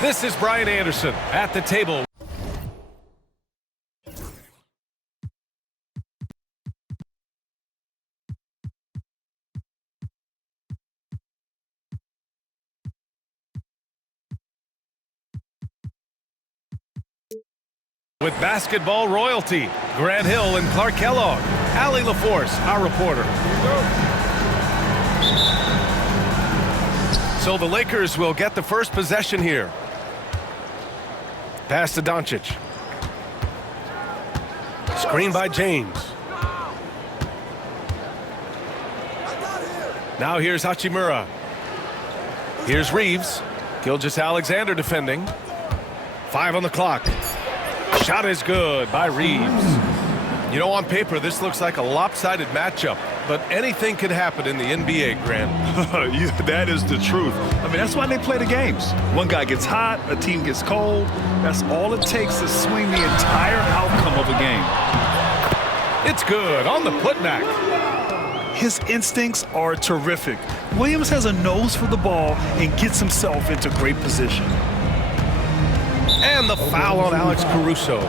This is Brian Anderson at the table. With basketball royalty, Grant Hill and Clark Kellogg. Allie LaForce, our reporter. So the Lakers will get the first possession here. Pass to Doncic. Screen by James. Now here's Hachimura. Here's Reeves. Gilgeous-Alexander defending. 5 on the clock. Shot is good by Reeves. You know, on paper, this looks like a lopsided matchup, but anything could happen in the NBA, Grant. Yeah, that is the truth. I mean, that's why they play the games. One guy gets hot, a team gets cold. That's all it takes to swing the entire outcome of a game. It's good on the putback. His instincts are terrific. Williams has a nose for the ball and gets himself into great position. And the foul on Alex Caruso.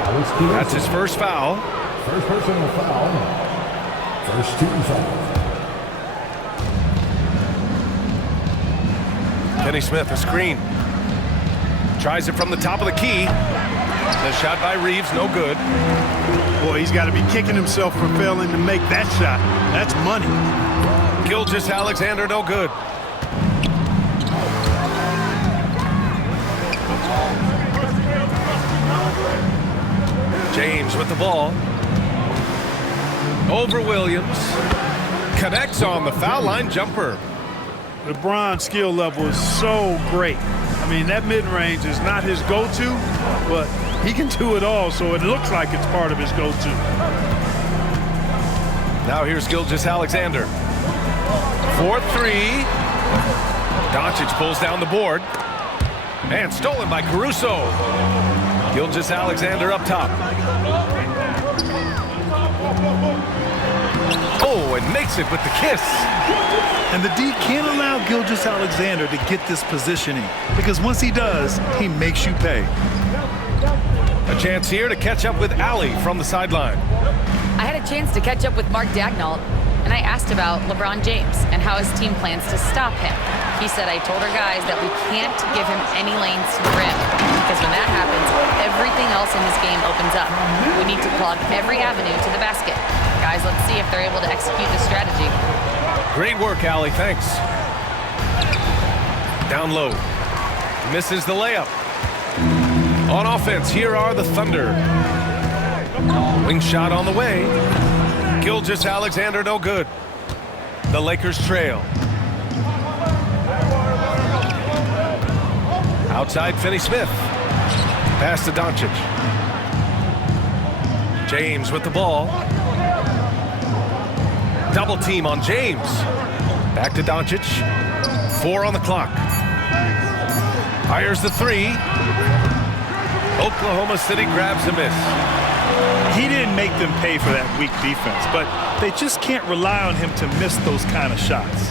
That's his first foul. First personal foul. First team foul. Kenny Smith, a screen. Tries it from the top of the key. The shot by Reeves, no good. Boy, he's got to be kicking himself for failing to make that shot. That's money. Gilgeous-Alexander, no good. James with the ball. Over Williams. Connects on the foul line jumper. LeBron's skill level is so great. I mean, that mid-range is not his go-to, but he can do it all, so it looks like it's part of his go-to. Now here's Gilgeous-Alexander. 4-3. Doncic pulls down the board. And stolen by Caruso. Gilgeous-Alexander up top. Oh, and makes it with the kiss. And the D can't allow Gilgeous-Alexander to get this positioning, because once he does, he makes you pay. A chance here to catch up with Allie from the sideline. I had a chance to catch up with Mark Daigneault, and I asked about LeBron James and how his team plans to stop him. He said, I told our guys that we can't give him any lanes to the rim, because when that happens, everything else in his game opens up. We need to plug every avenue to the basket. Guys, let's see if they're able to execute this strategy. Great work, Allie. Thanks. Down low. Misses the layup. On offense, here are the Thunder. Wing shot on the way. Gilgeous-Alexander, no good. The Lakers trail. Outside, Finney-Smith. Pass to Doncic. James with the ball. Double team on James. Back to Doncic. 4 on the clock. Fires the 3. Oklahoma City grabs a miss. He didn't make them pay for that weak defense, but they just can't rely on him to miss those kind of shots.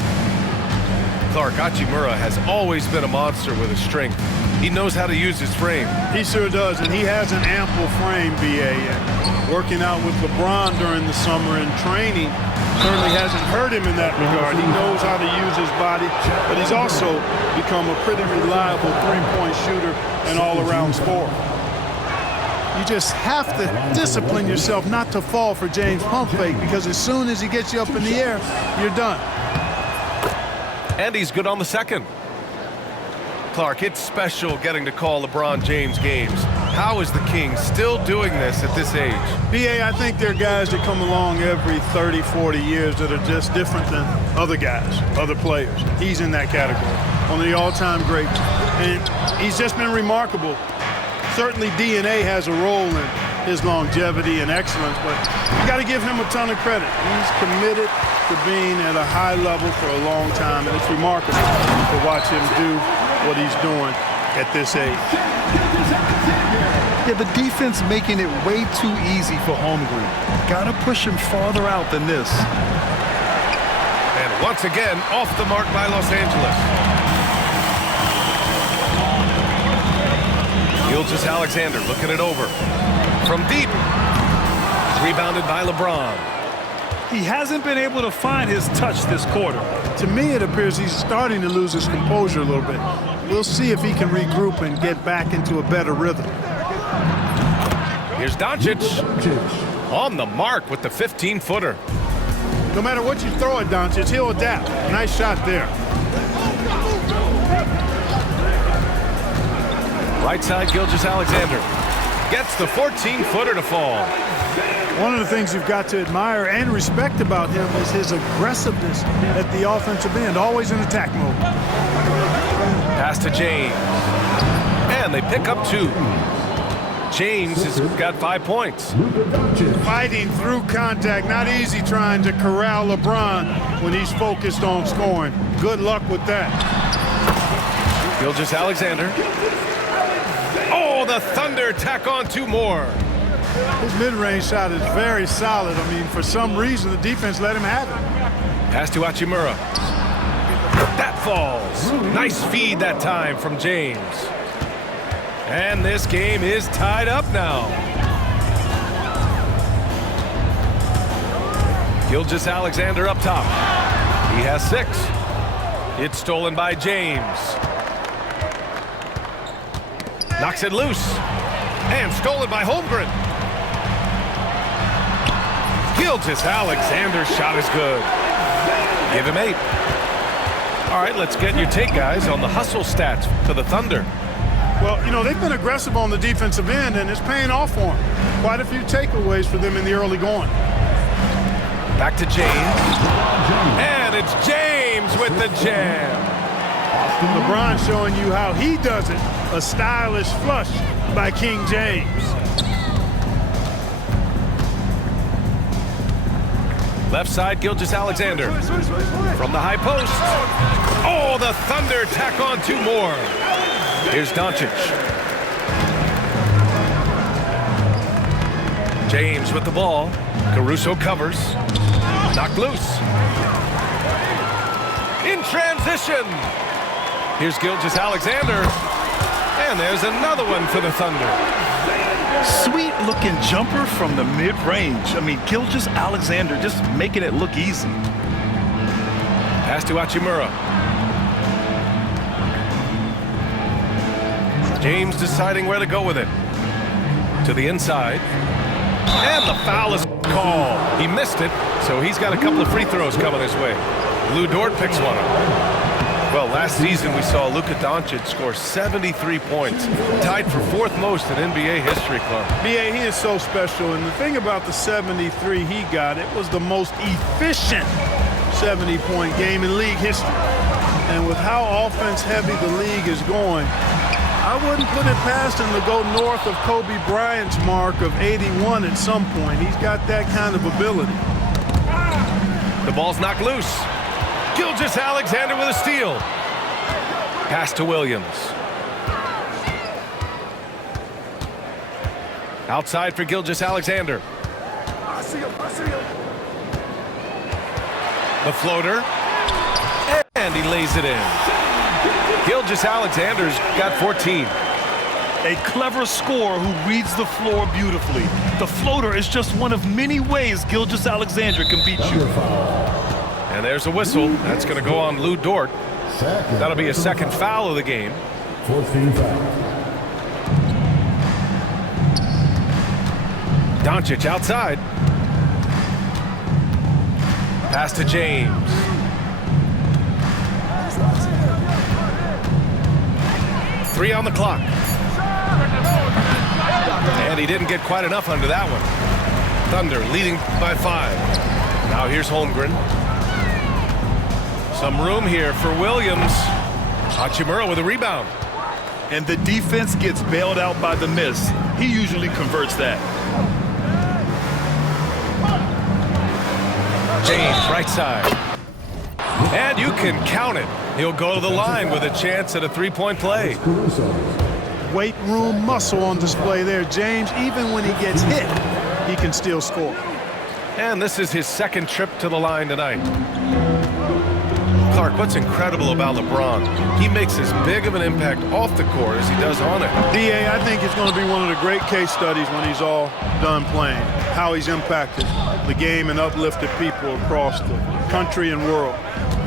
Clark, Hachimura has always been a monster with his strength. He knows how to use his frame. He sure does, and he has an ample frame, B.A. Working out with LeBron during the summer and training certainly hasn't hurt him in that regard. He knows how to use his body, but he's also become a pretty reliable three-point shooter and all-around scorer. You just have to discipline yourself not to fall for James pump fake, because as soon as he gets you up in the air, you're done. And he's good on the second. Clark, it's special getting to call LeBron James games. How is the King still doing this at this age? BA, I think there are guys that come along every 30, 40 years that are just different than other guys, other players. He's in that category, one of the all-time greats. And he's just been remarkable. Certainly DNA has a role in his longevity and excellence, but you got to give him a ton of credit. He's committed to being at a high level for a long time, and it's remarkable to watch him do what he's doing at this age. Yeah, the defense making it way too easy for Holmgren. Gotta push him farther out than this. And once again, off the mark by Los Angeles. Gilgeous-Alexander looking it over. From deep. Rebounded by LeBron. He hasn't been able to find his touch this quarter. To me, it appears he's starting to lose his composure a little bit. We'll see if he can regroup and get back into a better rhythm. Here's Doncic on the mark with the 15-footer. No matter what you throw at Doncic, he'll adapt. Nice shot there. Right side, Gilgeous-Alexander gets the 14-footer to fall. One of the things you've got to admire and respect about him is his aggressiveness at the offensive end, always in attack mode. Pass to James. And they pick up 2. James has got 5 points. Fighting through contact, not easy trying to corral LeBron when he's focused on scoring. Good luck with that. Gilgeous-Alexander. Oh, the Thunder tack on 2 more. His mid-range shot is very solid. I mean, for some reason, the defense let him have it. Pass to Hachimura. That falls. Nice feed that time from James. And this game is tied up now. Gilgeous-Alexander up top. He has 6. It's stolen by James. Knocks it loose. And stolen by Holmgren. Gilgeous-Alexander's shot is good. Give him 8. All right, let's get your take, guys, on the hustle stats for the Thunder. Well, you know, they've been aggressive on the defensive end, and it's paying off for them. Quite a few takeaways for them in the early going. Back to James. And it's James with the jam. LeBron showing you how he does it. A stylish flush by King James. Left side, Gilgeous-Alexander. From the high post. Oh, the Thunder tack on 2 more. Here's Doncic. James with the ball. Caruso covers. Knocked loose. In transition. Here's Gilgeous-Alexander. And there's another one for the Thunder. Sweet-looking jumper from the mid-range. I mean, Gilgeous-Alexander just making it look easy. Pass to Hachimura. James deciding where to go with it. To the inside. And the foul is called. He missed it, so he's got a couple of free throws coming his way. Lu Dort picks one up. Well, last season we saw Luka Doncic score 73 points, tied for 4th most in NBA history, Clark. BA, he is so special, and the thing about the 73 he got, it was the most efficient 70-point game in league history. And with how offense-heavy the league is going, I wouldn't put it past him to go north of Kobe Bryant's mark of 81 at some point. He's got that kind of ability. The ball's knocked loose. Gilgeous-Alexander with a steal. Pass to Williams. Outside for Gilgeous-Alexander. The floater. And he lays it in. Gilgeous-Alexander's got 14. A clever scorer who reads the floor beautifully. The floater is just one of many ways Gilgeous-Alexander can beat you. And there's a whistle. That's going to go on Lu Dort. That'll be a second foul of the game. 14 foul. Doncic outside. Pass to James. Three on the clock. And he didn't get quite enough under that one. Thunder leading by 5. Now here's Holmgren. Some room here for Williams. Hachimura with a rebound. And the defense gets bailed out by the miss. He usually converts that. James, right side. And you can count it. He'll go to the line with a chance at a three-point play. Weight room muscle on display there. James, even when he gets hit, he can still score. And this is his second trip to the line tonight. Clark, what's incredible about LeBron? He makes as big of an impact off the court as he does on it. D.A., I think it's going to be one of the great case studies when he's all done playing, how he's impacted the game and uplifted people across the country and world.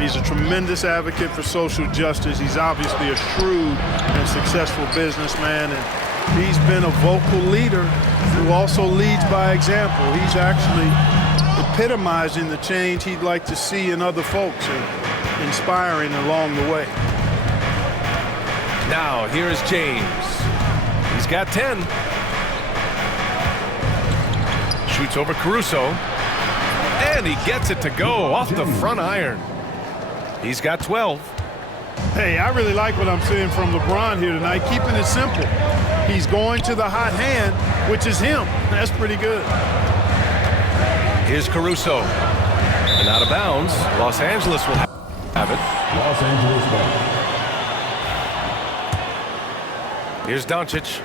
He's a tremendous advocate for social justice. He's obviously a shrewd and successful businessman, and he's been a vocal leader who also leads by example. He's actually epitomizing the change he'd like to see in other folks and inspiring along the way. Now, here is James. He's got 10. Shoots over Caruso. And he gets it to go off the front iron. He's got 12. Hey, I really like what I'm seeing from LeBron here tonight, keeping it simple. He's going to the hot hand, which is him. That's pretty good. Here's Caruso. And out of bounds, Los Angeles will have it. Los Angeles ball. Here's Doncic.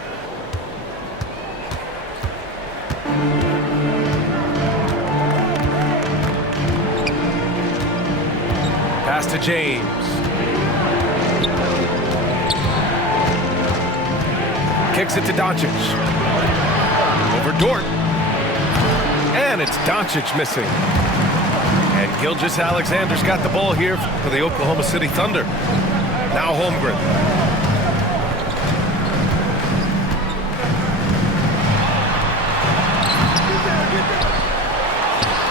Pass to James. Kicks it to Doncic. Over Dort. And it's Doncic missing. And Gilgeous-Alexander's got the ball here for the Oklahoma City Thunder. Now Holmgren.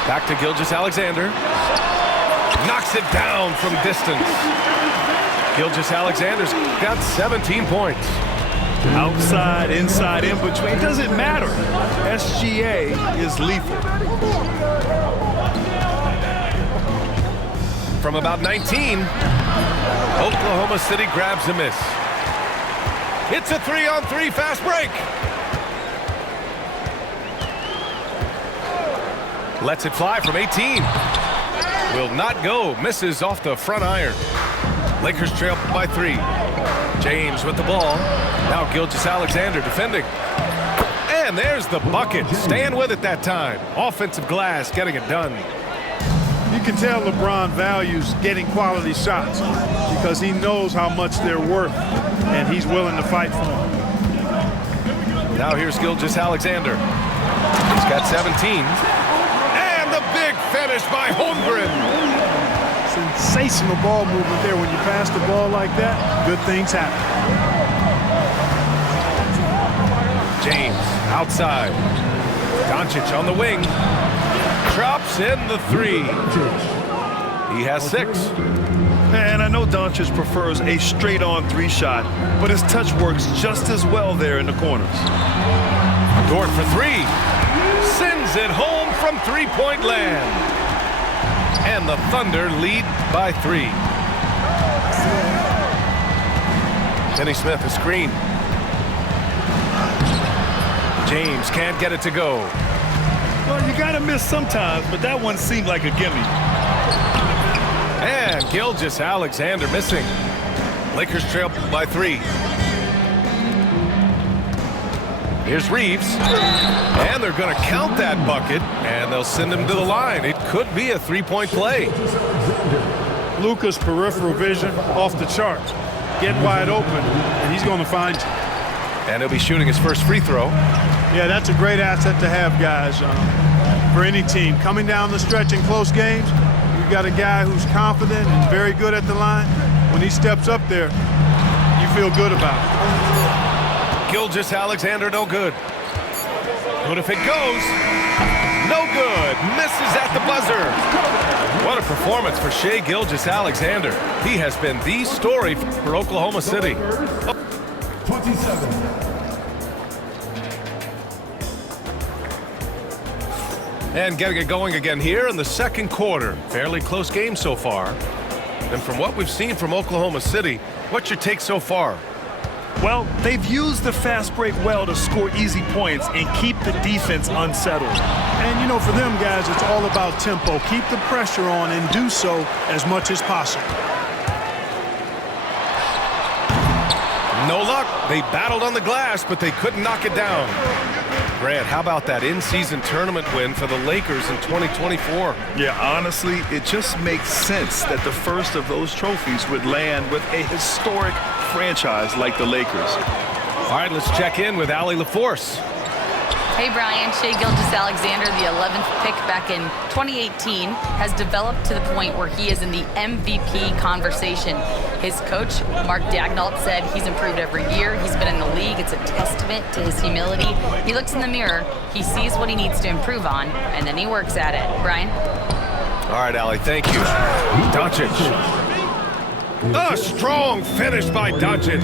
Back to Gilgeous-Alexander. Knocks it down from distance. Gilgeous-Alexander's got 17 points. Outside, inside, in between, doesn't matter. SGA is lethal. From about 19, Oklahoma City grabs a miss. It's a 3-on-3 fast break. Lets it fly from 18. Will not go. Misses off the front iron. Lakers trail by 3. James with the ball. Now Gilgeous-Alexander defending. And there's the bucket. Staying with it that time. Offensive glass getting it done. You can tell LeBron values getting quality shots because he knows how much they're worth, and he's willing to fight for them. Now here's Gilgeous-Alexander. He's got 17. And the big finish by Holmgren. Sensational ball movement there. When you pass the ball like that, good things happen. James outside. Doncic on the wing. Drops in the 3. He has 6. And I know Doncic prefers a straight-on 3 shot, but his touch works just as well there in the corners. Dort for 3. Sends it home from three-point land. And the Thunder lead by 3. Finney Smith a screen. James can't get it to go. Well, you got to miss sometimes, but that one seemed like a gimme. And Gilgeous-Alexander missing. Lakers trail by 3. Here's Reeves. And they're going to count that bucket, and they'll send him to the line. It could be a three-point play. Luka's peripheral vision off the charts. Get wide open, and he's going to find you. And he'll be shooting his first free throw. Yeah, that's a great asset to have, guys, for any team. Coming down the stretch in close games, you've got a guy who's confident and very good at the line. When he steps up there, you feel good about it. Gilgeous-Alexander, no good. But if it goes, no good. Misses at the buzzer. What a performance for Shai Gilgeous-Alexander. He has been the story for Oklahoma City. 27. And getting it going again here in the second quarter. Fairly close game so far. And from what we've seen from Oklahoma City, what's your take so far? Well, they've used the fast break well to score easy points and keep the defense unsettled. And, you know, for them guys, it's all about tempo. Keep the pressure on and do so as much as possible. No luck. They battled on the glass, but they couldn't knock it down. Grant, how about that in-season tournament win for the Lakers in 2024? Yeah, honestly, it just makes sense that the first of those trophies would land with a historic franchise like the Lakers. All right, let's check in with Allie LaForce. Hey, Brian. Shai Gilgeous-Alexander, the 11th pick back in 2018, has developed to the point where he is in the MVP conversation. His coach, Mark Daigneault, said he's improved every year. He's been in the league. It's a testament to his humility. He looks in the mirror, he sees what he needs to improve on, and then he works at it. Brian? All right, Allie, thank you. Doncic. A strong finish by Doncic.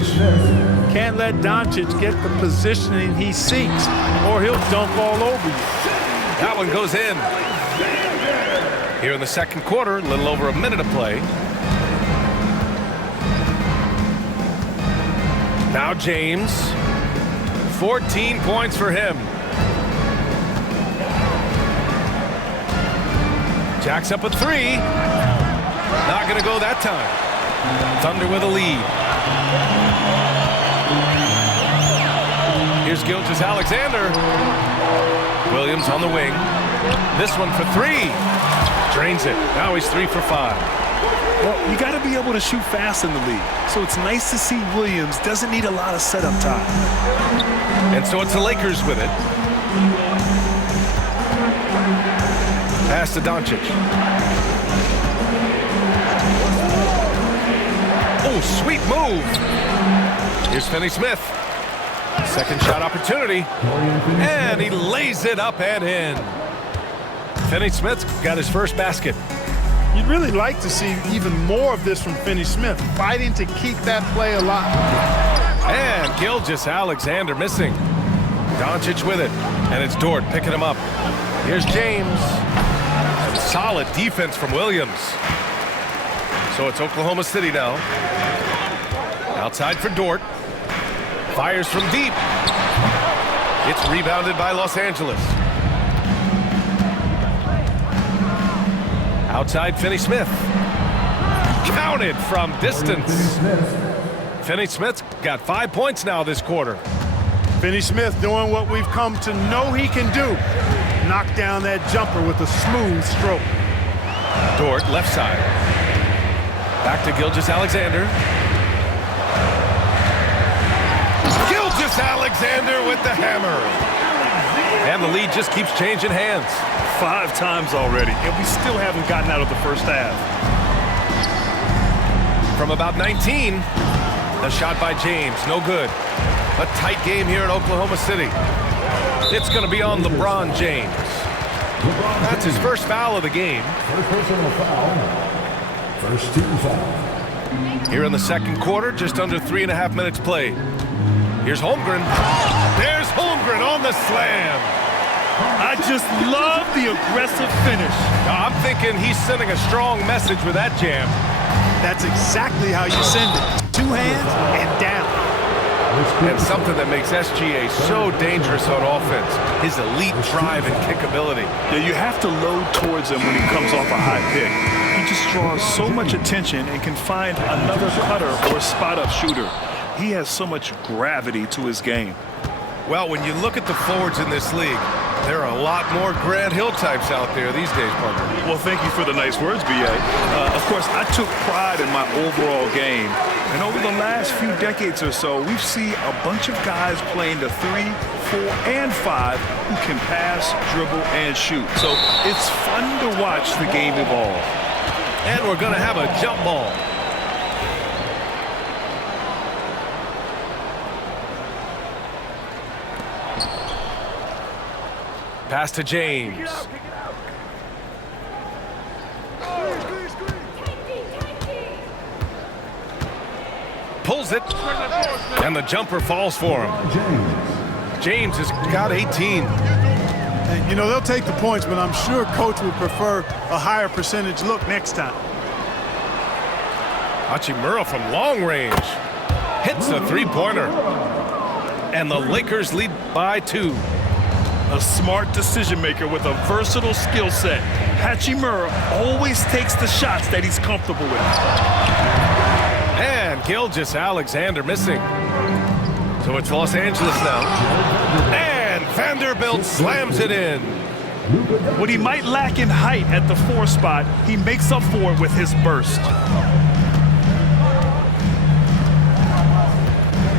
Can't let Doncic get the positioning he seeks, or he'll dunk all over you. That one goes in. Here in the second quarter, a little over a minute of play. Now James. 14 points for him. Jacks up a three. Not going to go that time. Thunder with a lead. Here's Gilgeous-Alexander. Williams on the wing. This one for three. Drains it. Now he's 3 for 5. Well, you got to be able to shoot fast in the league. So it's nice to see Williams doesn't need a lot of setup time. And so it's the Lakers with it. Pass to Doncic. Oh, sweet move. Here's Finney-Smith. Second shot opportunity. And he lays it up and in. Finney-Smith's got his first basket. You'd really like to see even more of this from Finney-Smith, fighting to keep that play alive. And Gilgeous-Alexander missing. Doncic with it. And it's Dort picking him up. Here's James. Some solid defense from Williams. So it's Oklahoma City now. Outside for Dort. Fires from deep. It's rebounded by Los Angeles. Outside Finney-Smith. Counted from distance. Finney-Smith's got 5 points now this quarter. Finney-Smith doing what we've come to know he can do. Knock down that jumper with a smooth stroke. Dort, left side. Back to Gilgeous-Alexander. Gilgeous-Alexander with the hammer. And the lead just keeps changing hands. 5 times already, and we still haven't gotten out of the first half. From about 19, the shot by James, no good. A tight game here in Oklahoma City. It's going to be on LeBron James. That's his first foul of the game. First personal foul. First team foul. Here in the second quarter, just under 3.5 minutes played. Here's Holmgren. There's Holmgren on the slam. I just love the aggressive finish. Now, I'm thinking he's sending a strong message with that jam. That's exactly how you send it. 2 hands and down. And something that makes SGA so dangerous on offense, his elite drive and kickability. Yeah, you have to load towards him when he comes off a high pick. He just draws so much attention and can find another cutter or spot-up shooter. He has so much gravity to his game. Well, when you look at the forwards in this league, there are a lot more Grant Hill types out there these days, partner. Well, thank you for the nice words, B.A. Of course, I took pride in my overall game. And over the last few decades or so, we've seen a bunch of guys playing the 3, 4, and 5 who can pass, dribble, and shoot. So it's fun to watch the game evolve. And we're going to have a jump ball. Pass to James. Pulls it. And the jumper falls for him. James has got 18. And, you know, they'll take the points, but I'm sure coach would prefer a higher percentage look next time. Hachimura from long range hits a three-pointer. And the Lakers lead by 2. A smart decision maker with a versatile skill set. Hachimura always takes the shots that he's comfortable with. And Gilgeous-Alexander missing. So it's Los Angeles now. And Vanderbilt slams it in. What he might lack in height at the 4 spot, he makes up for it with his burst.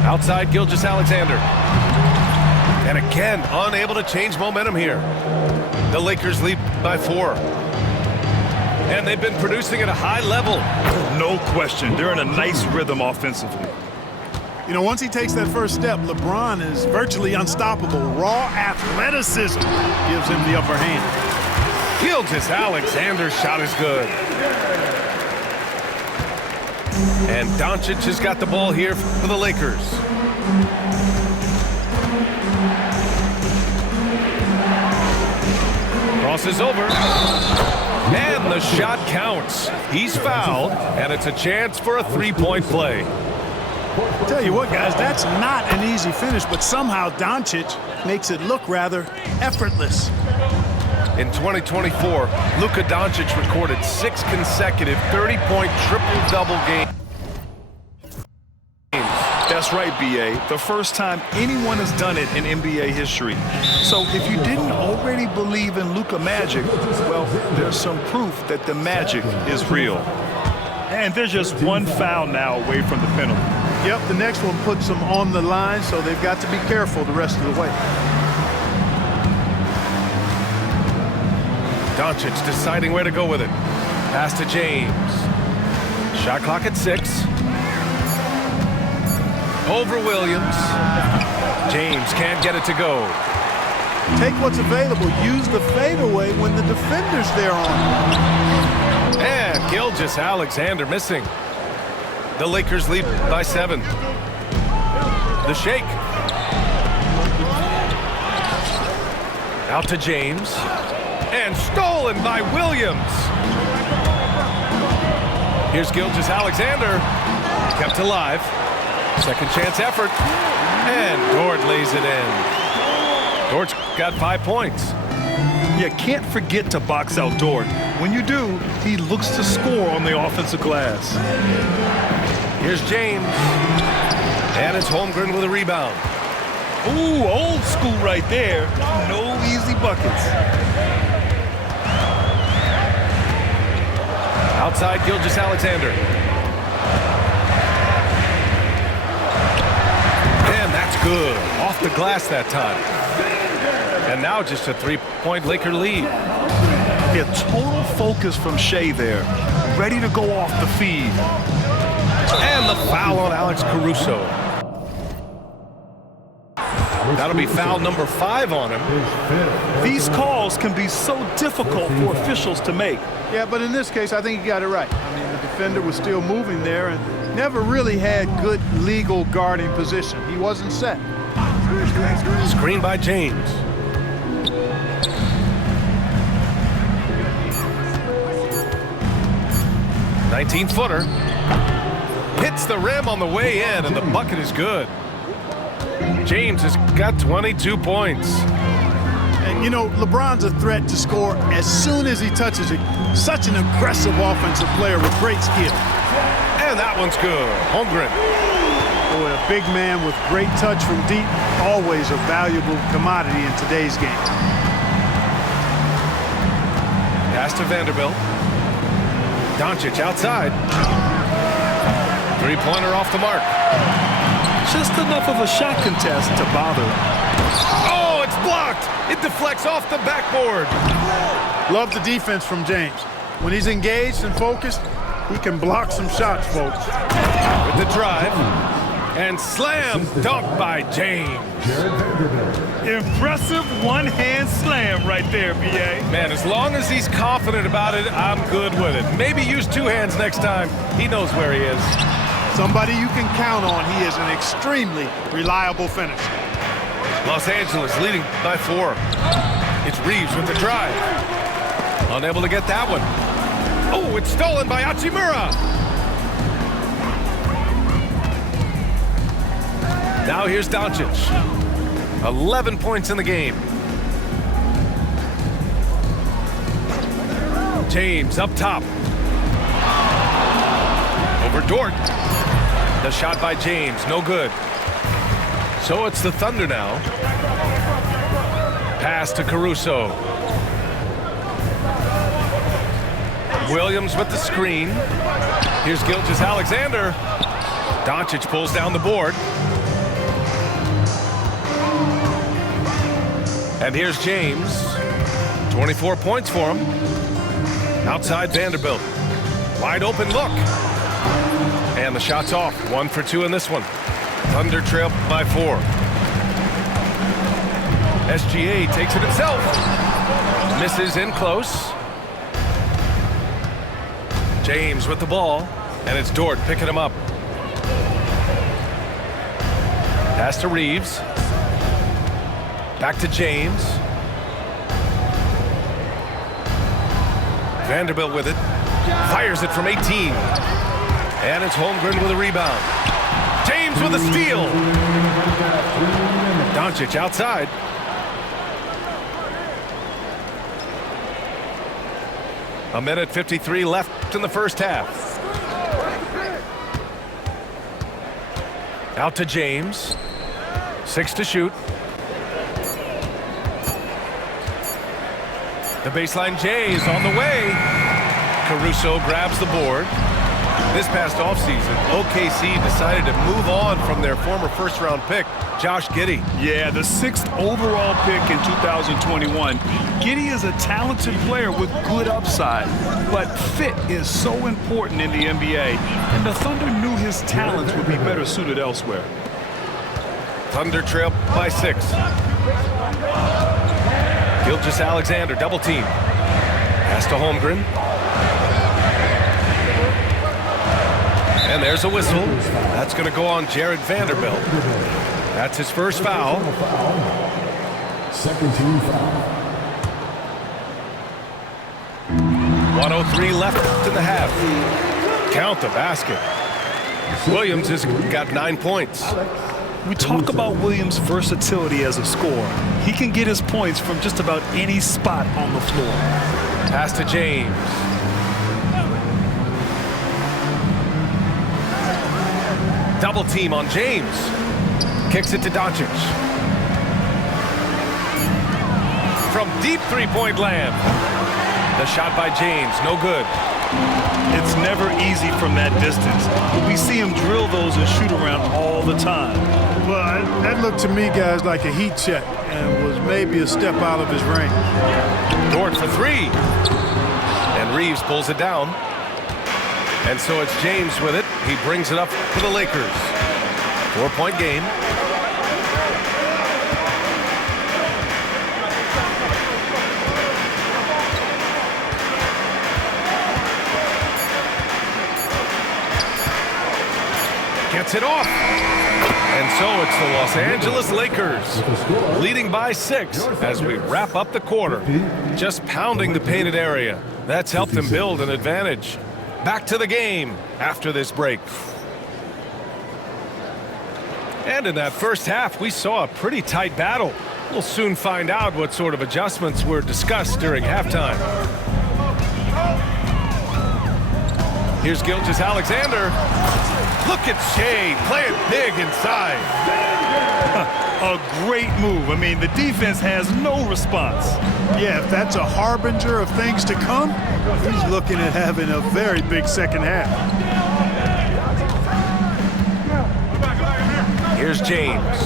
Outside Gilgeous-Alexander. And again, unable to change momentum here. The Lakers lead by 4. And they've been producing at a high level. No question. They're in a nice rhythm offensively. You know, once he takes that first step, LeBron is virtually unstoppable. Raw athleticism gives him the upper hand. Gilgeous-Alexander's shot is good. And Doncic has got the ball here for the Lakers. Crosses over. And the shot counts. He's fouled, and it's a chance for a three-point play. I'll tell you what, guys, that's not an easy finish, but somehow Doncic makes it look rather effortless. In 2024, Luka Doncic recorded 6 consecutive 30-point triple-double games. That's right, B.A. The first time anyone has done it in NBA history. So if you didn't already believe in Luka magic, well, there's some proof that the magic is real. And there's just one foul now away from the penalty. Yep, the next one puts them on the line, so they've got to be careful the rest of the way. Doncic deciding where to go with it. Pass to James. Shot clock at 6. Over Williams. James can't get it to go. Take what's available. Use the fadeaway when the defender's there on. And Gilgeous-Alexander missing. The Lakers lead by 7. The shake. Out to James. And stolen by Williams. Here's Gilgeous-Alexander. Kept alive. Second chance effort. And Dort lays it in. Dort's got 5 points. You can't forget to box out Dort. When you do, he looks to score on the offensive glass. Here's James. And it's Holmgren with a rebound. Ooh, old school right there. No easy buckets. Outside Gilgeous-Alexander. And that's good. Off the glass that time. And now just a 3-point Laker lead. Yeah, total focus from Shea there. Ready to go off the feed. And the foul on Alex Caruso. That'll be foul number 5 on him. These calls can be so difficult for officials to make. Yeah, but in this case, I think he got it right. I mean, the defender was still moving there and never really had good legal guarding position. He wasn't set. Screen by James. "19-footer. Hits the rim on the way in, and the bucket is good. James has got 22 points. And, you know, LeBron's a threat to score as soon as he touches it. Such an aggressive offensive player with great skill. And that one's good. Holmgren. Boy, a big man with great touch from deep, always a valuable commodity in today's game. Pass to Vanderbilt. Doncic outside. Three-pointer off the mark. Just enough of a shot contest to bother. Oh, it's blocked. It deflects off the backboard. Love the defense from James. When he's engaged and focused, he can block some shots, folks. With the drive. And slam dunk by James. Impressive one-hand slam right there, B.A. Man, as long as he's confident about it, I'm good with it. Maybe use 2 hands next time. He knows where he is. Somebody you can count on. He is an extremely reliable finisher. Los Angeles leading by 4. It's Reeves with the drive. Unable to get that one. Oh, it's stolen by Hachimura. Now here's Doncic. 11 points in the game. James up top. Over Dort. The shot by James, no good. So it's the Thunder now. Pass to Caruso. Williams with the screen. Here's Gilgeous-Alexander. Doncic pulls down the board. And here's James. 24 points for him. Outside Vanderbilt. Wide open look. And the shot's off. 1 for 2 in this one. Thunder trail by 4. SGA takes it himself. Misses in close. James with the ball. And it's Dort picking him up. Pass to Reeves. Back to James. Vanderbilt with it. Fires it from 18. And it's Holmgren with a rebound. James with a steal. Doncic outside. A minute 53 left in the first half. Out to James. 6 to shoot. The baseline J is on the way. Caruso grabs the board. This past offseason, OKC decided to move on from their former first-round pick, Josh Giddey. Yeah, the 6th overall pick in 2021. Giddey is a talented player with good upside, but fit is so important in the NBA, and the Thunder knew his talents would be better suited elsewhere. Thunder trail by 6. Gilgeous-Alexander double team. Pass to Holmgren. And there's a whistle. That's going to go on Jared Vanderbilt. That's his first foul. Second team foul. 1:03 left in the half. Count the basket. Williams has got 9 points. We talk about Williams' versatility as a scorer. He can get his points from just about any spot on the floor. Pass to James. Double team on James. Kicks it to Doncic. From deep three-point land. The shot by James, no good. It's never easy from that distance. We see him drill those and shoot around all the time. Well, that looked to me, guys, like a heat check and was maybe a step out of his range. Dort for 3. And Reeves pulls it down. And so it's James with it. He brings it up to the Lakers. 4-point game. Gets it off. And so it's the Los Angeles Lakers leading by 6 as we wrap up the quarter. Just pounding the painted area. That's helped them build an advantage. Back to the game after this break. And in that first half, we saw a pretty tight battle. We'll soon find out what sort of adjustments were discussed during halftime. Here's Gilgeous-Alexander. Look at Shea playing big inside. A great move. I mean, the defense has no response. Yeah, if that's a harbinger of things to come, he's looking at having a very big second half. Here's James.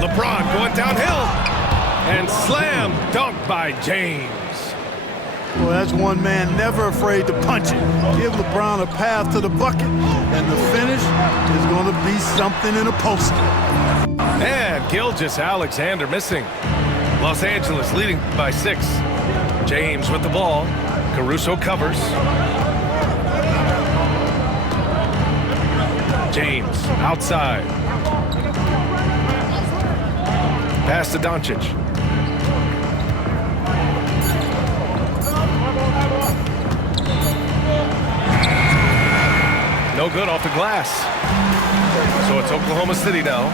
LeBron going downhill. And slam dunk by James. Well, that's one man never afraid to punch it. Give LeBron a path to the bucket, and the finish is going to be something in a poster. And Gilgeous-Alexander missing. Los Angeles leading by 6. James with the ball. Caruso covers. James outside. Pass to Doncic. No good off the glass. So it's Oklahoma City now.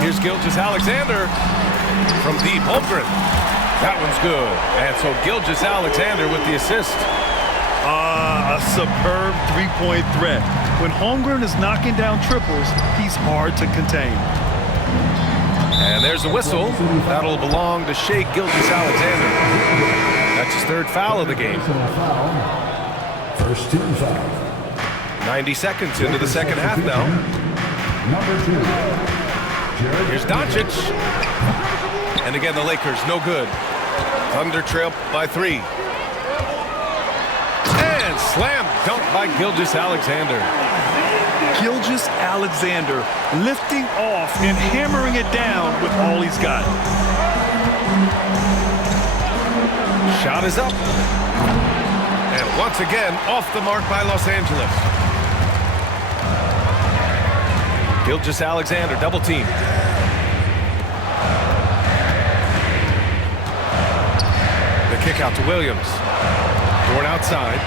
Here's Gilgeous-Alexander from deep. Holmgren. That one's good. And so Gilgeous-Alexander with the assist. A superb three-point threat. When Holmgren is knocking down triples, he's hard to contain. And there's a whistle. That'll belong to Shai Gilgeous-Alexander. That's his third foul of the game. First team foul. 90 seconds into the second half now. Number 2. Here's Doncic. And again, the Lakers, no good. Thunder trail by 3. And slam dunk by Gilgeous-Alexander. Gilgeous-Alexander lifting off and hammering it down with all he's got. Shot is up. And once again, off the mark by Los Angeles. Gilgeous-Alexander, double team. The kick out to Williams. Dort outside.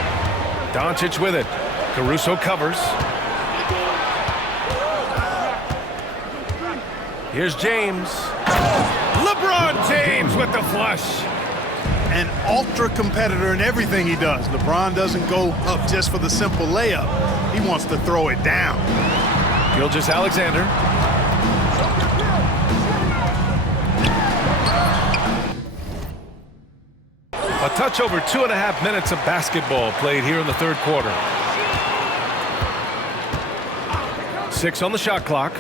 Doncic with it. Caruso covers. Here's James. LeBron James with the flush. An ultra competitor in everything he does. LeBron doesn't go up just for the simple layup. He wants to throw it down. Gilgeous-Alexander. A touch over 2.5 minutes of basketball played here in the third quarter. 6 on the shot clock.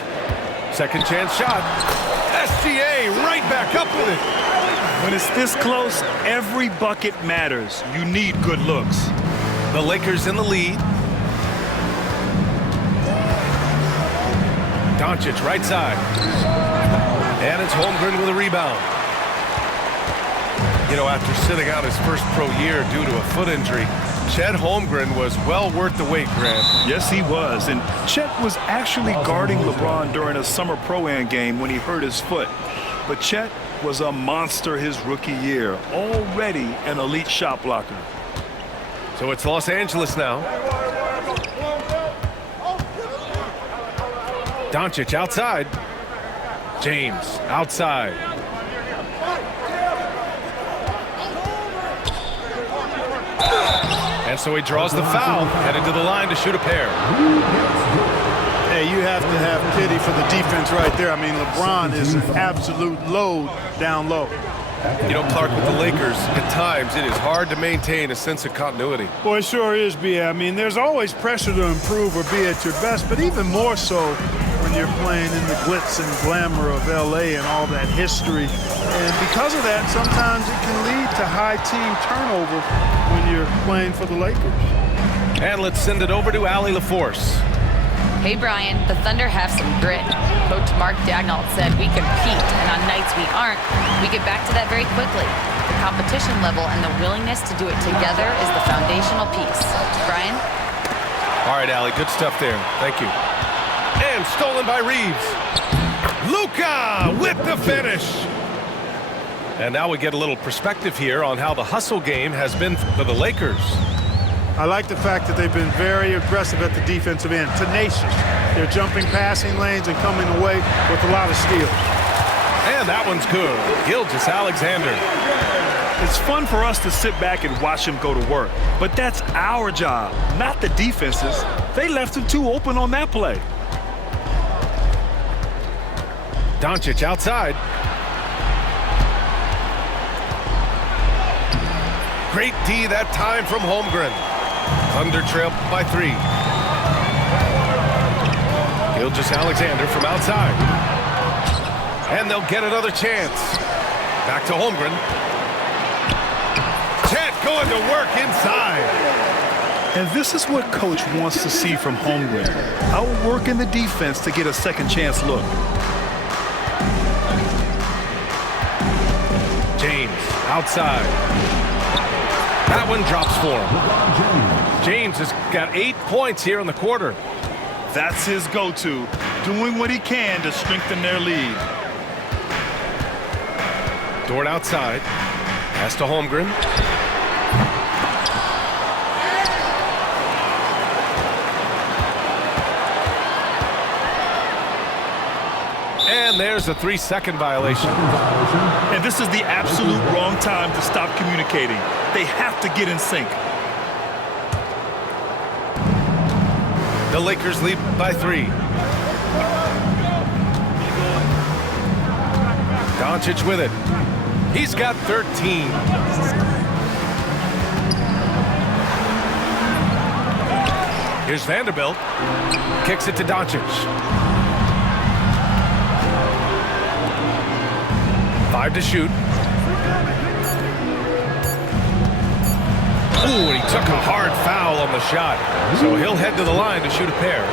Second chance shot. SGA right back up with it. When it's this close, every bucket matters. You need good looks. The Lakers in the lead. Doncic right side. And it's Holmgren with a rebound. You know, after sitting out his first pro year due to a foot injury, Chet Holmgren was well worth the wait, Grant. Yes, he was. And Chet was actually guarding LeBron during a summer Pro-Am game when he hurt his foot. But Chet was a monster his rookie year, already an elite shot blocker. So it's Los Angeles now. Doncic outside. James outside. And so he draws the foul, headed to the line to shoot a pair. Hey, you have to have pity for the defense right there. I mean, LeBron is an absolute load down low. You know, Clark, with the Lakers, at times it is hard to maintain a sense of continuity. Boy, it sure is, B.A. I mean, there's always pressure to improve or be at your best, but even more so when you're playing in the glitz and glamour of L.A. and all that history. And because of that, sometimes it can lead to high team turnover when you're playing for the Lakers. And let's send it over to Allie LaForce. Hey, Brian, the Thunder have some grit. Coach Mark Daigneault said we compete, and on nights we aren't, we get back to that very quickly. The competition level and the willingness to do it together is the foundational piece. Brian? All right, Allie, good stuff there. Thank you. And stolen by Reeves. Luka with the finish. And now we get a little perspective here on how the hustle game has been for the Lakers. I like the fact that they've been very aggressive at the defensive end, tenacious. They're jumping passing lanes and coming away with a lot of steals. And that one's good. Gilgeous-Alexander. It's fun for us to sit back and watch him go to work, but that's our job, not the defense's. They left him too open on that play. Doncic outside. Great D that time from Holmgren. Thunder trail by 3. Gilgeous-Alexander from outside. And they'll get another chance. Back to Holmgren. Chet going to work inside. And this is what Coach wants to see from Holmgren. Outworking the defense to get a second chance look. James outside. That one drops for him. James has got 8 points here in the quarter. That's his go-to, doing what he can to strengthen their lead. Dort outside. Pass to Holmgren. there's a 3-second violation. And this is the absolute wrong time to stop communicating. They have to get in sync. The Lakers lead by 3. Doncic with it. He's got 13. Here's Vanderbilt. Kicks it to Doncic. 5 to shoot. Ooh, and he took a hard foul on the shot. So he'll head to the line to shoot a pair.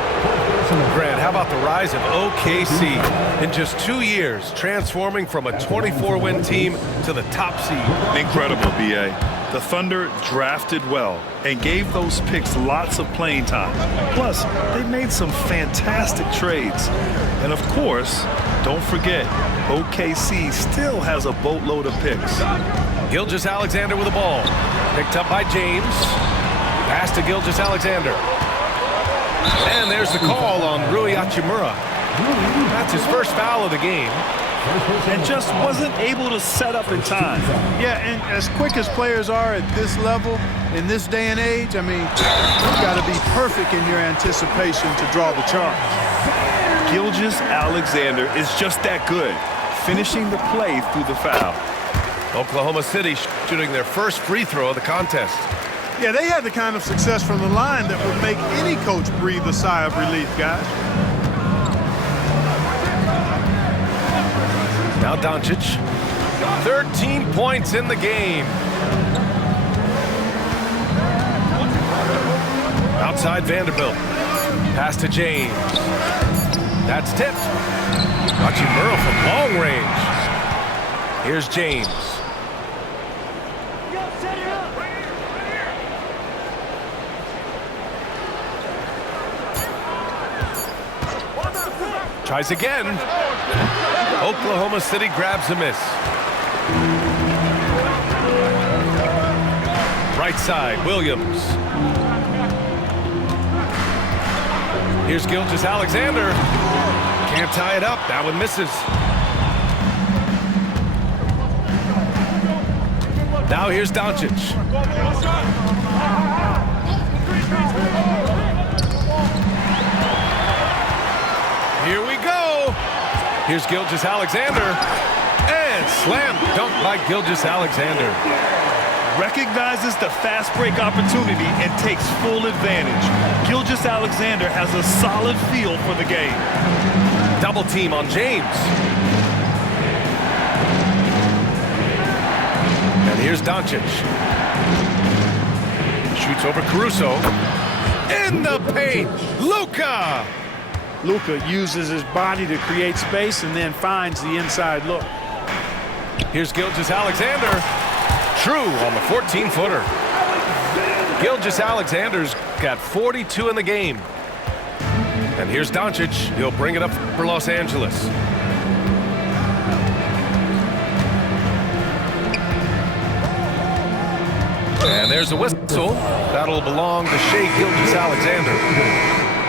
Grant, how about the rise of OKC? In just 2 years, transforming from a 24-win team to the top seed. Incredible, B.A. The Thunder drafted well and gave those picks lots of playing time. Plus, they made some fantastic trades. And of course, don't forget, OKC still has a boatload of picks. Gilgeous-Alexander with the ball. Picked up by James. Pass to Gilgeous-Alexander. And there's the call on Rui Hachimura. That's his first foul of the game. And just wasn't able to set up in time. Yeah, and as quick as players are at this level, in this day and age, I mean, you've got to be perfect in your anticipation to draw the charge. Gilgeous-Alexander is just that good, finishing the play through the foul. Oklahoma City shooting their first free throw of the contest. Yeah, they had the kind of success from the line that would make any coach breathe a sigh of relief, guys. Now Doncic. 13 points in the game. Outside Vanderbilt. Pass to James. That's tipped. Hachimura from long range. Here's James. Tries again. Oklahoma City grabs a miss. Right side, Williams. Here's Gilgeous-Alexander. Can't tie it up. That one misses. Now here's Doncic. Here we go. Here's Gilgeous-Alexander. And slam dunk by Gilgeous-Alexander. Recognizes the fast break opportunity and takes full advantage. Gilgeous-Alexander has a solid feel for the game. Double team on James. And here's Doncic. Shoots over Caruso. In the paint, Luka. Luka uses his body to create space and then finds the inside look. Here's Gilgeous-Alexander. True on the 14-footer. Gilgeous-Alexander's got 42 in the game. And here's Doncic. He'll bring it up for Los Angeles. And there's a whistle. That'll belong to Shai Gilgeous-Alexander.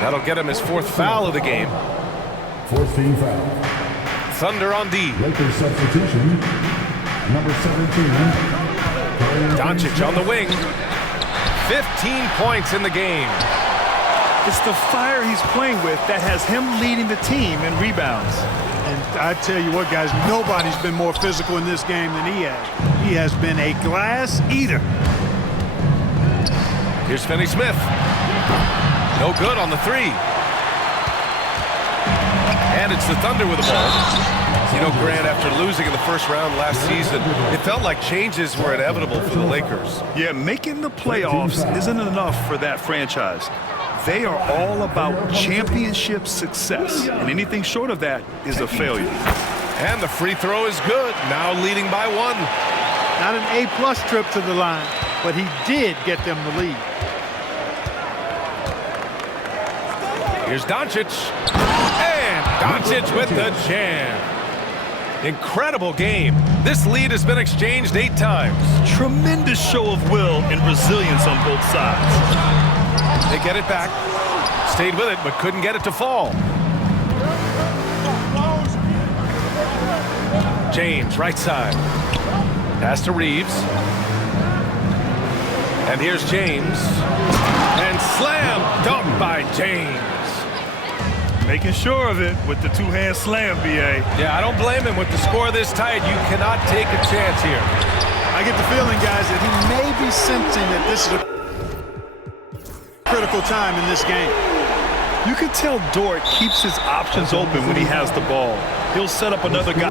That'll get him his 4th foul of the game. 4th team foul. Thunder on D. Lakers substitution. Number 17. Doncic on the wing. 15 points in the game. It's the fire he's playing with that has him leading the team in rebounds. And I tell you what, guys, nobody's been more physical in this game than he has. He has been a glass eater. Here's Finney-Smith. No good on the 3. And it's the Thunder with the ball. You know, Grant, after losing in the first round last season, it felt like changes were inevitable for the Lakers. Yeah, making the playoffs isn't enough for that franchise. They are all about championship success, and anything short of that is a failure. And the free throw is good, now leading by 1. Not an A-plus trip to the line, but he did get them the lead. Here's Doncic. And Doncic with the jam. Incredible game. This lead has been exchanged 8 times. Tremendous show of will and resilience on both sides. They get it back. Stayed with it, but couldn't get it to fall. James, right side. Pass to Reeves. And here's James. And slam dunk by James. Making sure of it with the two-hand slam, B.A. Yeah, I don't blame him. With the score this tight, you cannot take a chance here. I get the feeling, guys, that he may be sensing that this is a critical time in this game. You can tell Dort keeps his options open when he has the ball. He'll set up another guy.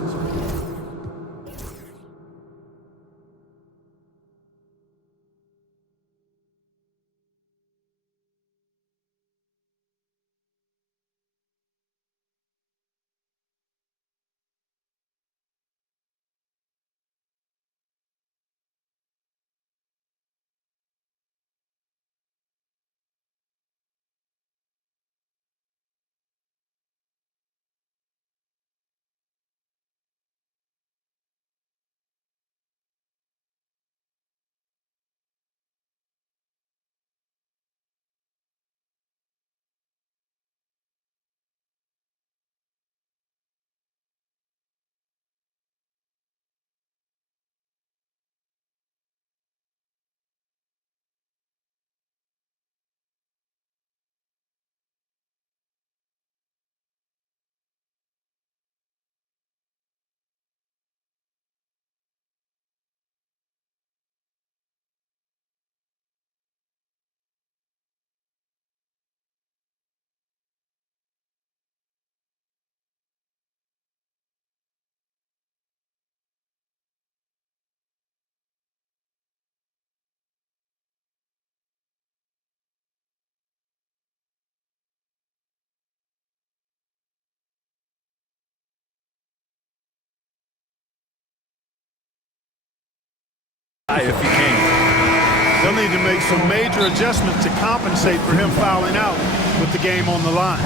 If he can. They'll need to make some major adjustments to compensate for him fouling out with the game on the line.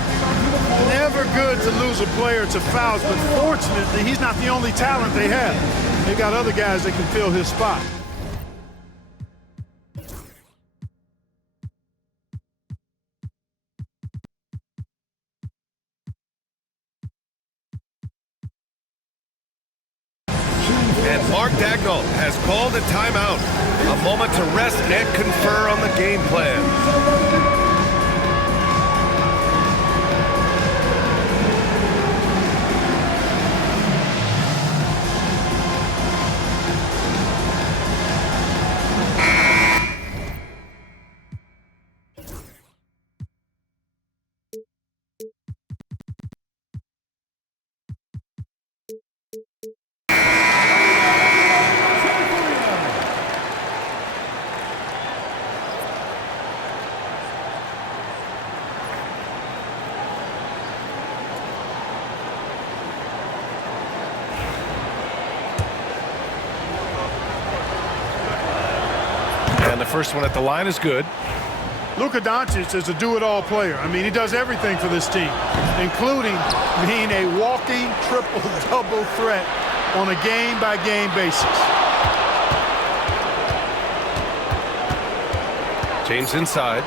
Never good to lose a player to fouls, but fortunately, he's not the only talent they have. They've got other guys that can fill his spot. And Mark Daigneault has called a timeout. A moment to rest and confer on the game plan. And the first one at the line is good. Luka Doncic is a do-it-all player. I mean, he does everything for this team, including being a walking triple-double threat on a game-by-game basis. James inside.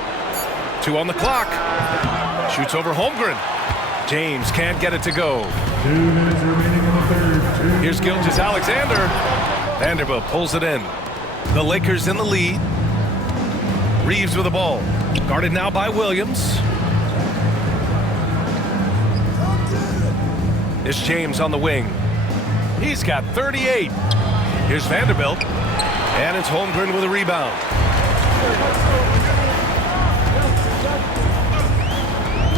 2 on the clock. Shoots over Holmgren. James can't get it to go. 2 minutes remaining in the third. Here's Gilgeous-Alexander. Vanderbilt pulls it in. The Lakers in the lead. Reeves with the ball. Guarded now by Williams. It's James on the wing. He's got 38. Here's Vanderbilt. And it's Holmgren with a rebound.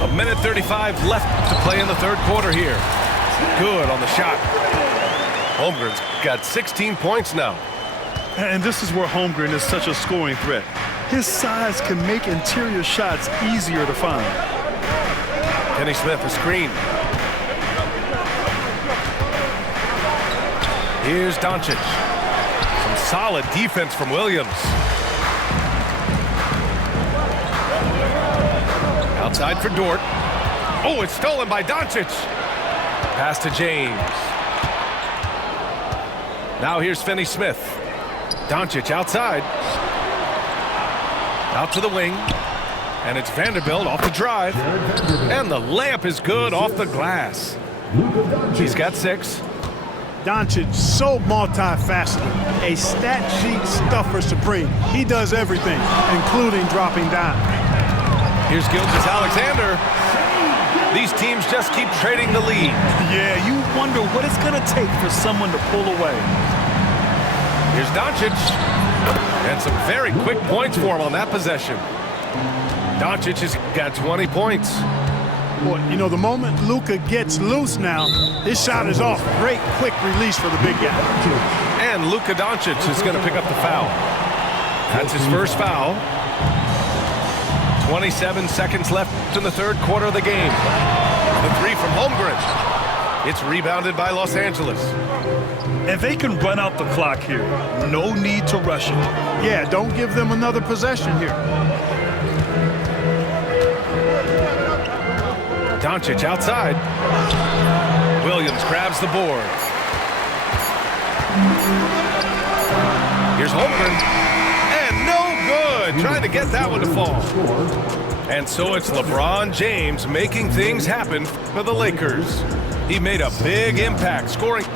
A minute 35 left to play in the third quarter here. Good on the shot. Holmgren's got 16 points now. And this is where Holmgren is such a scoring threat. His size can make interior shots easier to find. Kenny Smith, a screen. Here's Doncic. Some solid defense from Williams. Outside for Dort. Oh, it's stolen by Doncic. Pass to James. Now here's Finney Smith. Doncic outside. Out to the wing. And it's Vanderbilt off the drive. And the layup is good off the glass. He's got 6. Doncic, so multifaceted, a stat sheet stuffer supreme. He does everything, including dropping down. Here's Gilgeous-Alexander. These teams just keep trading the lead. Yeah, you wonder what it's going to take for someone to pull away. Here's Doncic. And some very quick points for him on that possession. Doncic has got 20 points. Boy, you know, the moment Luka gets loose now, his shot is off. Great quick release for the big guy. And Luka Doncic is going to pick up the foul. That's his first foul. 27 seconds left in the third quarter of the game. The three from Holmgren. It's rebounded by Los Angeles. And they can run out the clock here. No need to rush it. Yeah, don't give them another possession here. Doncic outside. Williams grabs the board. Here's Holmgren. And no good. Trying to get that one to fall. And so it's LeBron James making things happen for the Lakers. He made a big impact, scoring.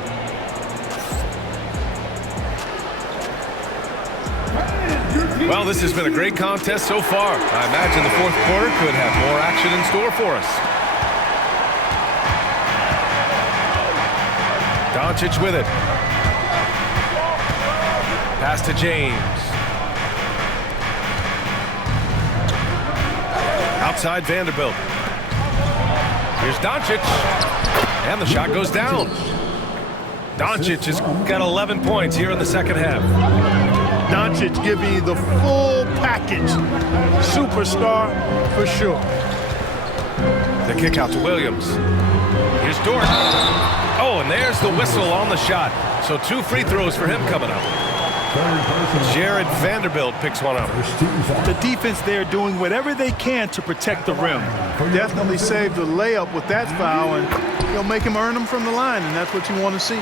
Well, this has been a great contest so far. I imagine the fourth quarter could have more action in store for us. Doncic with it. Pass to James. Outside Vanderbilt. Here's Doncic. And the shot goes down. Doncic has got 11 points here in the second half. Doncic giving you the full package. Superstar for sure. The kick out to Williams. Here's Dort. Oh, and there's the whistle on the shot. So 2 free throws for him coming up. Jared Vanderbilt picks one up. The defense there doing whatever they can to protect the rim. Definitely saved the layup with that foul, and he'll make him earn them from the line, and that's what you want to see.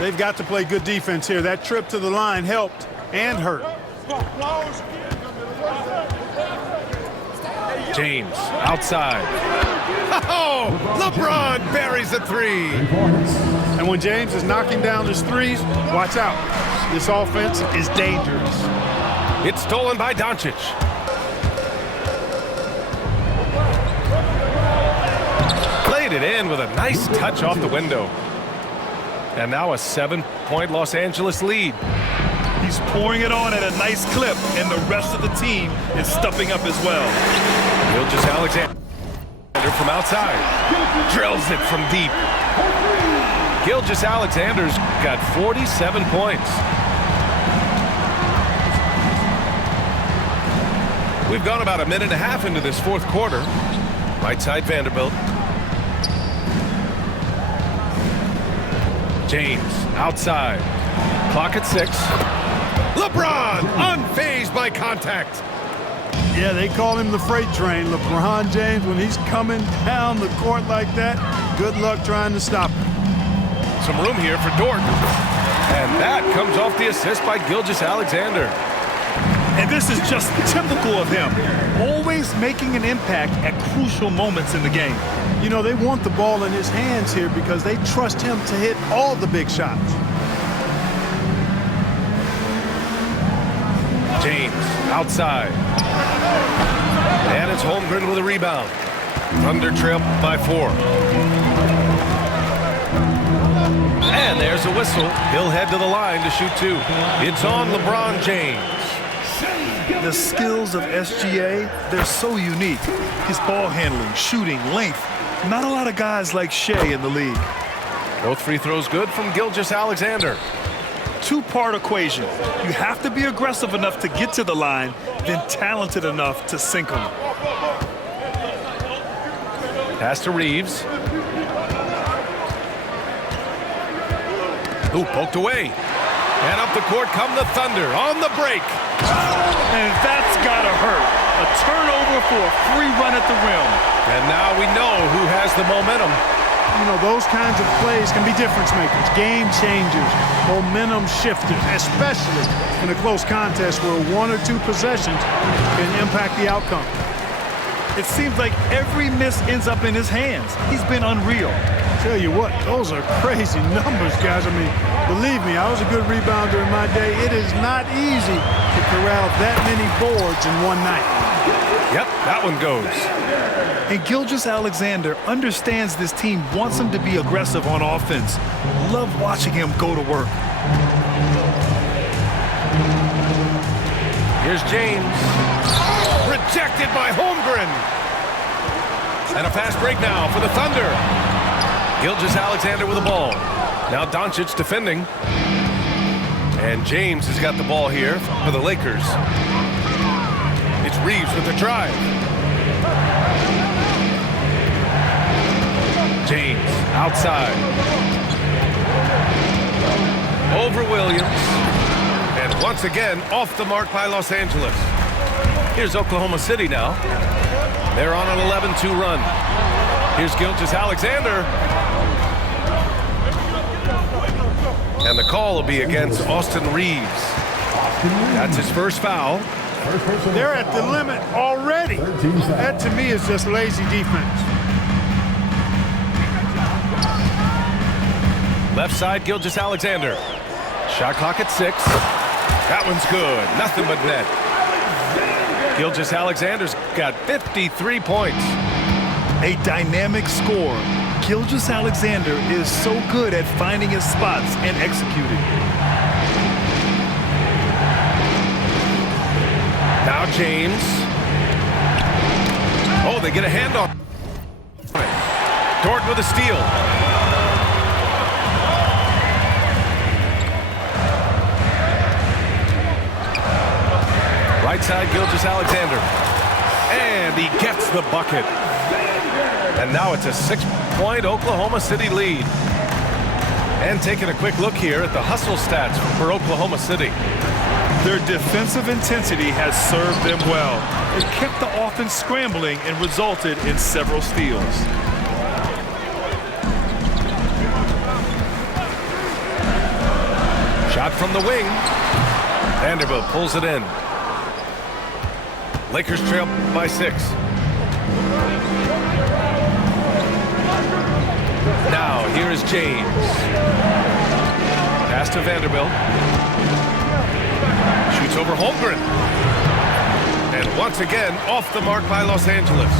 They've got to play good defense here. That trip to the line helped and hurt. James outside. Oh, LeBron buries a three. And when James is knocking down his threes, watch out. This offense is dangerous. It's stolen by Doncic. Played it in with a nice touch off the window. And now a 7-point Los Angeles lead. He's pouring it on at a nice clip, and the rest of the team is stepping up as well. Gilgeous-Alexander from outside. Drills it from deep. Gilgeous-Alexander's got 47 points. We've gone about a minute and a half into this fourth quarter. Right side Vanderbilt. James outside. Clock at 6. LeBron unfazed by contact. Yeah, they call him the freight train. LeBron James, when he's coming down the court like that, good luck trying to stop him. Some room here for Dort. And that comes off the assist by Gilgeous-Alexander. And this is just typical of him. Always making an impact at crucial moments in the game. You know, they want the ball in his hands here because they trust him to hit all the big shots. James outside. And it's Holmgren with a rebound. Thunder trail by 4. And there's a whistle. He'll head to the line to shoot 2. It's on LeBron James. The skills of SGA, they're so unique. His ball handling, shooting, length. Not a lot of guys like Shea in the league. Both free throws good from Gilgeous-Alexander. Two-part equation. You have to be aggressive enough to get to the line, then talented enough to sink them. Pass to Reeves. Ooh, poked away. And up the court come the Thunder on the break. And that's gotta hurt. A turnover for a free run at the rim. And now we know who has the momentum. You know, those kinds of plays can be difference makers, game changers, momentum shifters, especially in a close contest where 1 or 2 possessions can impact the outcome. It seems like every miss ends up in his hands. He's been unreal. Tell you what, those are crazy numbers, guys. I mean, believe me, I was a good rebounder in my day. It is not easy to corral that many boards in one night. Yep, that one goes. And Gilgeous-Alexander understands this team wants him to be aggressive on offense. Love watching him go to work. Here's James. Rejected by Holmgren. And a fast break now for the Thunder. Gilgeous-Alexander with the ball. Now Doncic defending. And James has got the ball here for the Lakers. It's Reeves with the drive. James outside. Over Williams. And once again, off the mark by Los Angeles. Here's Oklahoma City now. They're on an 11-2 run. Here's Gilgeous-Alexander. And the call will be against Austin Reeves. That's his first foul. They're at the limit already. That, to me, is just lazy defense. Left side, Gilgeous-Alexander. Shot clock at 6. That one's good. Nothing but net. Gilgeous-Alexander's got 53 points. A dynamic scorer. Gilgeous-Alexander is so good at finding his spots and executing. Now James. Oh, they get a hand on it. Dort with a steal. Right side, Gilgeous-Alexander. And he gets the bucket. And now it's a 6-point Oklahoma City lead. And taking a quick look here at the hustle stats for Oklahoma City. Their defensive intensity has served them well. It kept the offense scrambling and resulted in several steals. Shot from the wing. Vanderbilt pulls it in. Lakers trail by 6. Now here is James. Pass to Vanderbilt. Shoots over Holmgren. And once again, off the mark by Los Angeles.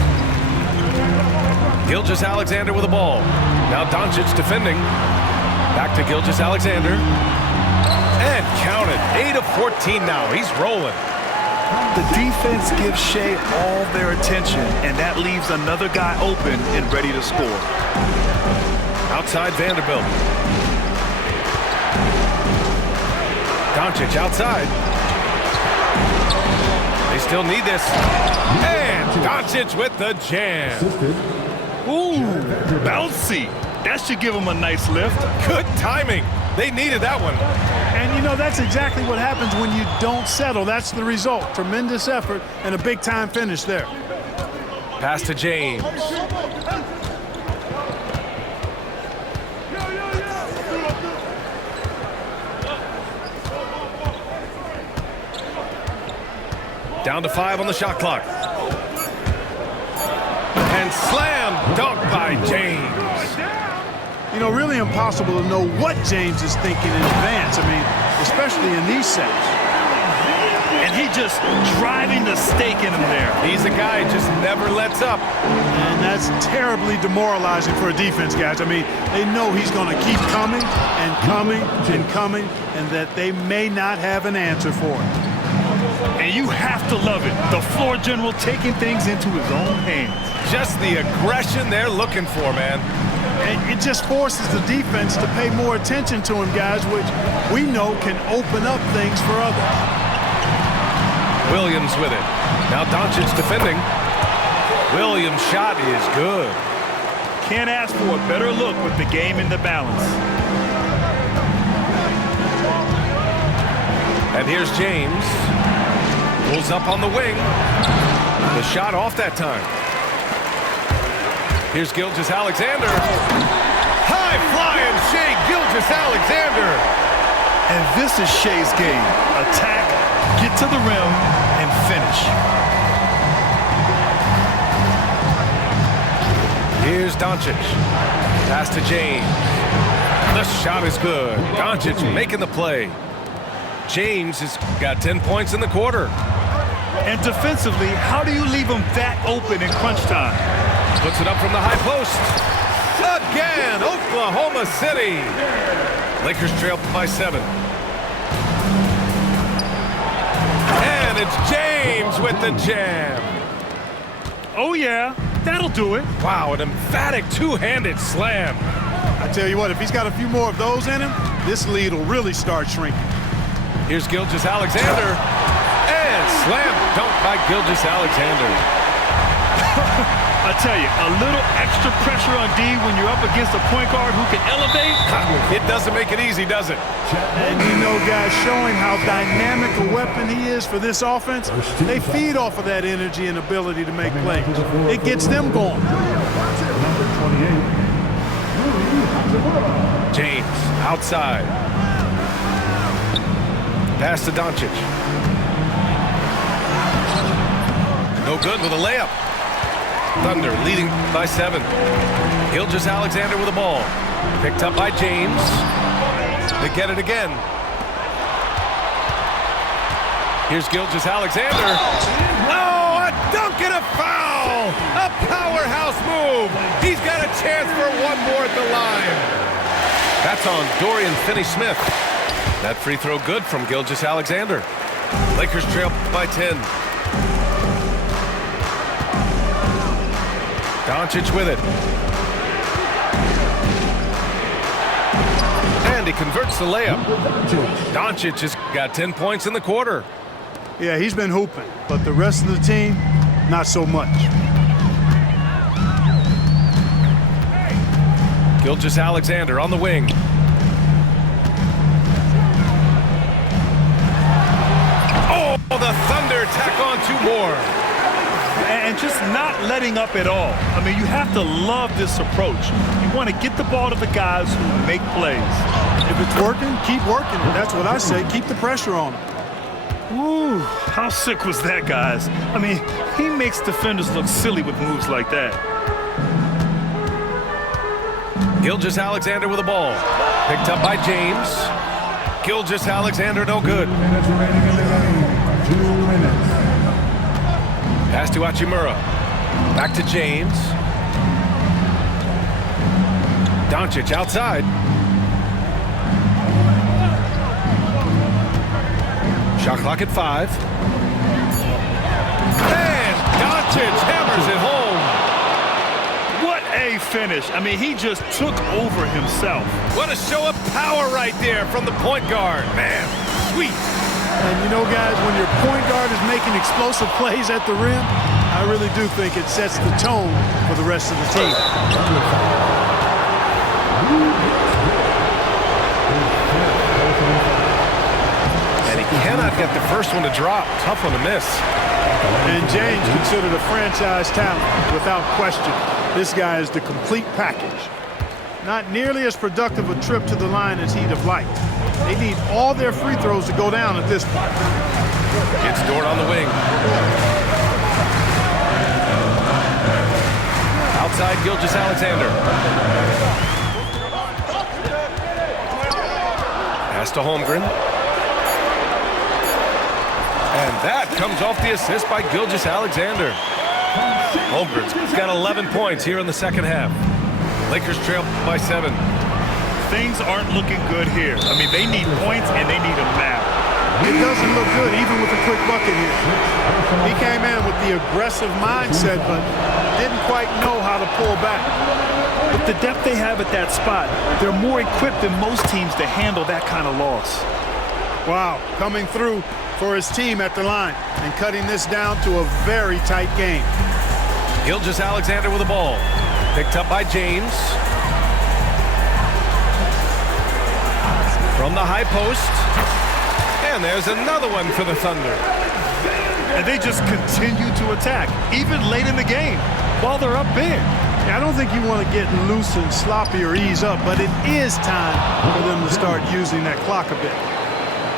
Gilgeous-Alexander with the ball. Now Doncic defending. Back to Gilgeous-Alexander. And count it. 8 of 14 now. He's rolling. The defense gives Shea all their attention, and that leaves another guy open and ready to score. Outside Vanderbilt. Doncic outside. They still need this. And Doncic with the jam. Ooh, bouncy. That should give him a nice lift. Good timing. They needed that one. And, you know, that's exactly what happens when you don't settle. That's the result. Tremendous effort and a big-time finish there. Pass to James. Down to 5 on the shot clock. And slam dunk by James. You know, really impossible to know what James is thinking in advance. I mean, especially in these sets. And he just driving the stake in him there. He's a guy who just never lets up. And that's terribly demoralizing for a defense, guys. I mean, they know he's going to keep coming and coming and coming, and that they may not have an answer for it. And you have to love it. The floor general taking things into his own hands. Just the aggression they're looking for, man. And it just forces the defense to pay more attention to him, guys, which we know can open up things for others. Williams with it. Now Doncic defending. Williams' shot is good. Can't ask for a better look with the game in the balance. And here's James. Pulls up on the wing. The shot off that time. Here's Gilgeous-Alexander. High flying Shea Gilgeous-Alexander. And this is Shea's game. Attack, get to the rim, and finish. Here's Doncic. Pass to James. The shot is good. Doncic making the play. James has got 10 points in the quarter. And defensively, how do you leave them that open in crunch time? Puts it up from the high post. Again, Oklahoma City. Lakers trail by 7. And it's James with the jam. Oh, yeah, that'll do it. Wow, an emphatic two-handed slam. I tell you what, if he's got a few more of those in him, this lead will really start shrinking. Here's Gilgeous-Alexander. And slam dunk by Gilgeous-Alexander. I tell you, a little extra pressure on D when you're up against a point guard who can elevate. It doesn't make it easy, does it? And you know, guys, showing how dynamic a weapon he is for this offense, they feed off of that energy and ability to make plays. It gets them going. Number 28. James outside. Pass to Doncic. No good with a layup. Thunder leading by 7. Gilgeous-Alexander with the ball. Picked up by James. They get it again. Here's Gilgeous-Alexander. Oh, a dunk and a foul! A powerhouse move. He's got a chance for one more at the line. That's on Dorian Finney-Smith. That free throw good from Gilgeous-Alexander. Lakers trail by 10. Doncic with it. And he converts the layup. Doncic has got 10 points in the quarter. Yeah, he's been hooping, but the rest of the team, not so much. Gilgeous-Alexander on the wing. Oh, the Thunder tack on 2 more. And just not letting up at all. I mean, you have to love this approach. You want to get the ball to the guys who make plays. If it's working, keep working it. That's what I say. Keep the pressure on him. Woo, how sick was that, guys? I mean, he makes defenders look silly with moves like that. Gilgeous-Alexander with the ball. Picked up by James. Gilgeous-Alexander no good. 2 minutes remaining in the game. 2 minutes. Pass to Hachimura. Back to James. Doncic outside. Shot clock at 5. And Doncic hammers it home. What a finish. I mean, he just took over himself. What a show of power right there from the point guard. Man, sweet. And you know, guys, when your point guard is making explosive plays at the rim, I really do think it sets the tone for the rest of the team. And he cannot get the first one to drop. Tough one to miss. And James considered a franchise talent, without question. This guy is the complete package. Not nearly as productive a trip to the line as he'd have liked. They need all their free throws to go down at this point. It's Dort on the wing. Outside Gilgeous-Alexander. Pass to Holmgren. And that comes off the assist by Gilgeous-Alexander. Holmgren's got 11 points here in the second half. Lakers trail by 7. Things aren't looking good here. I mean, they need points and they need them now. It doesn't look good, even with a quick bucket here. He came in with the aggressive mindset, but didn't quite know how to pull back. With the depth they have at that spot, they're more equipped than most teams to handle that kind of loss. Wow, coming through for his team at the line and cutting this down to a very tight game. Gilgeous-Alexander with the ball. Picked up by James. From the high post. And there's another one for the Thunder. And they just continue to attack, even late in the game, while they're up big. I don't think you want to get loose and sloppy or ease up, but it is time for them to start using that clock a bit.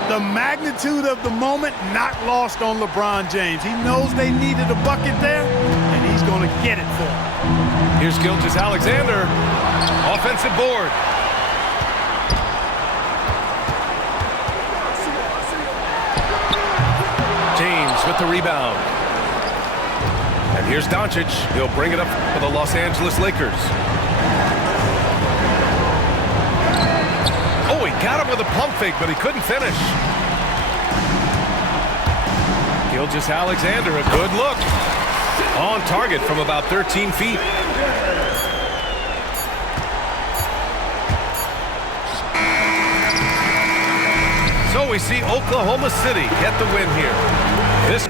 The magnitude of the moment not lost on LeBron James. He knows they needed a bucket there, and he's going to get it for him. Here's Gilgeous Alexander. Offensive board. James with the rebound. And here's Doncic. He'll bring it up for the Los Angeles Lakers. Oh, he got him with a pump fake, but he couldn't finish. Gilgeous Alexander, a good look. On target from about 13 feet. So we see Oklahoma City get the win here. This